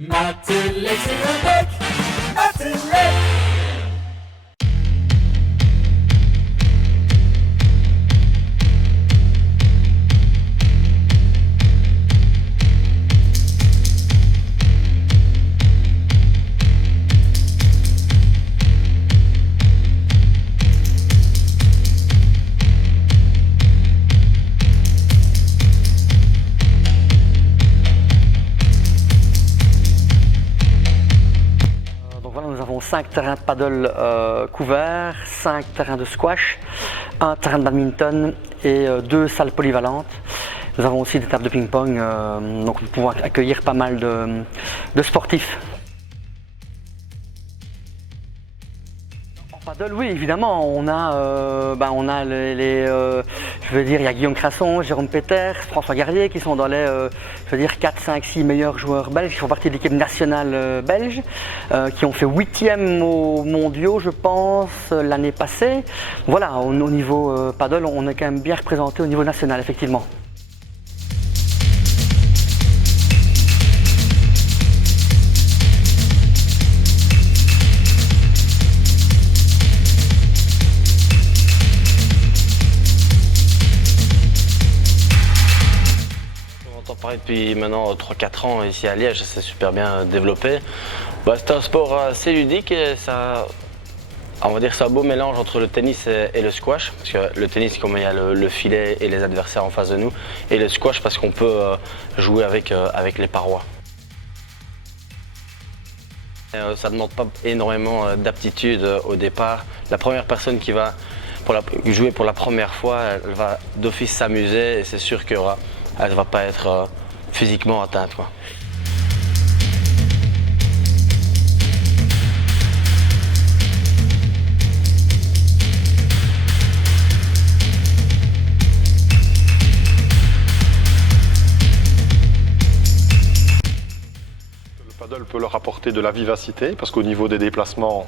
Mathilde, c'est le mec. Mathilde. Nous avons 5 terrains de paddle couverts, 5 terrains de squash, un terrain de badminton et 2 salles polyvalentes. Nous avons aussi des tables de ping-pong, donc nous pouvons accueillir pas mal de sportifs. En paddle, oui, évidemment, on a il y a Guillaume Crasson, Jérôme Peters, François Gardier qui sont dans les 4, 5, 6 meilleurs joueurs belges, qui font partie de l'équipe nationale belge, qui ont fait 8e aux mondiaux, je pense, l'année passée. Voilà, au niveau paddle, on est quand même bien représenté au niveau national, effectivement. On entend parler depuis maintenant 3-4 ans ici à Liège, ça s'est super bien développé. C'est un sport assez ludique et ça, on va dire, c'est un beau mélange entre le tennis et le squash. Parce que le tennis, comme il y a le filet et les adversaires en face de nous, et le squash parce qu'on peut jouer avec les parois. Ça ne demande pas énormément d'aptitude au départ. La première personne qui va jouer pour la première fois, elle va d'office s'amuser et c'est sûr qu'elle ne va pas être physiquement atteinte, quoi. Le paddle peut leur apporter de la vivacité parce qu'au niveau des déplacements,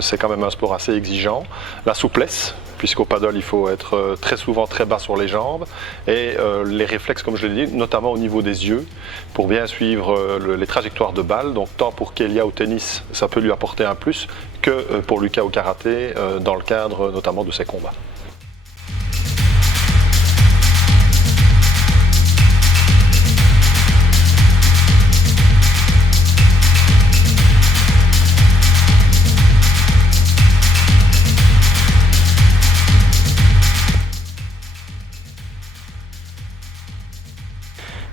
c'est quand même un sport assez exigeant. La souplesse, puisqu'au paddle il faut être très souvent très bas sur les jambes, et les réflexes, comme je l'ai dit, notamment au niveau des yeux, pour bien suivre les trajectoires de balles. Donc tant pour Kélia au tennis, ça peut lui apporter un plus, que pour Lucas au karaté, dans le cadre notamment de ses combats.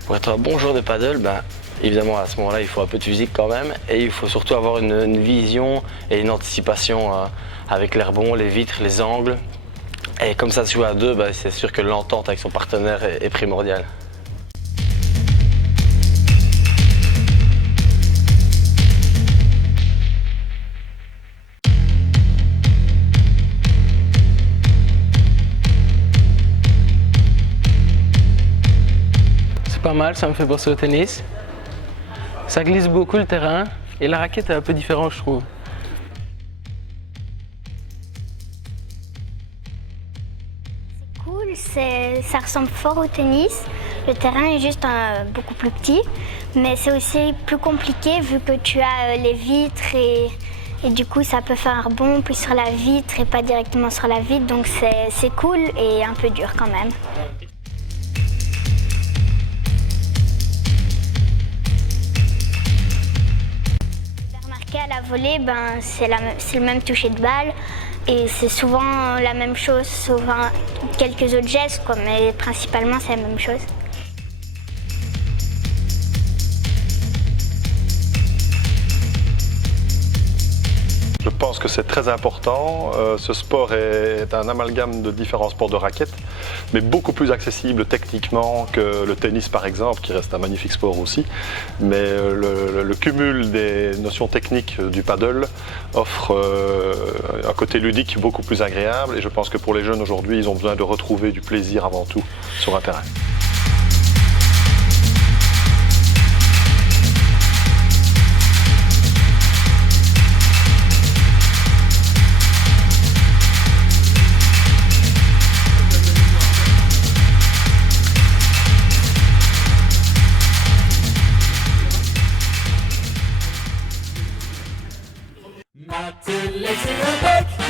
Pour être un bon joueur de paddle, évidemment à ce moment-là il faut un peu de physique quand même et il faut surtout avoir une vision et une anticipation avec les rebonds, les vitres, les angles. Et comme ça se joue à deux, c'est sûr que l'entente avec son partenaire est primordiale. Pas mal, ça me fait penser au tennis. Ça glisse beaucoup le terrain et la raquette est un peu différente, je trouve. C'est cool, ça ressemble fort au tennis. Le terrain est juste beaucoup plus petit, mais c'est aussi plus compliqué vu que tu as les vitres et du coup ça peut faire un rebond puis sur la vitre et pas directement sur la vitre, donc c'est cool et un peu dur quand même. À la volée, c'est le même toucher de balle et c'est souvent la même chose, souvent quelques autres gestes, mais principalement c'est la même chose. Je pense que c'est très important. Ce sport est un amalgame de différents sports de raquettes, mais beaucoup plus accessible techniquement que le tennis par exemple, qui reste un magnifique sport aussi. Mais le cumul des notions techniques du paddle offre un côté ludique beaucoup plus agréable, et je pense que pour les jeunes aujourd'hui, ils ont besoin de retrouver du plaisir avant tout sur un terrain. Attelé sur un deck.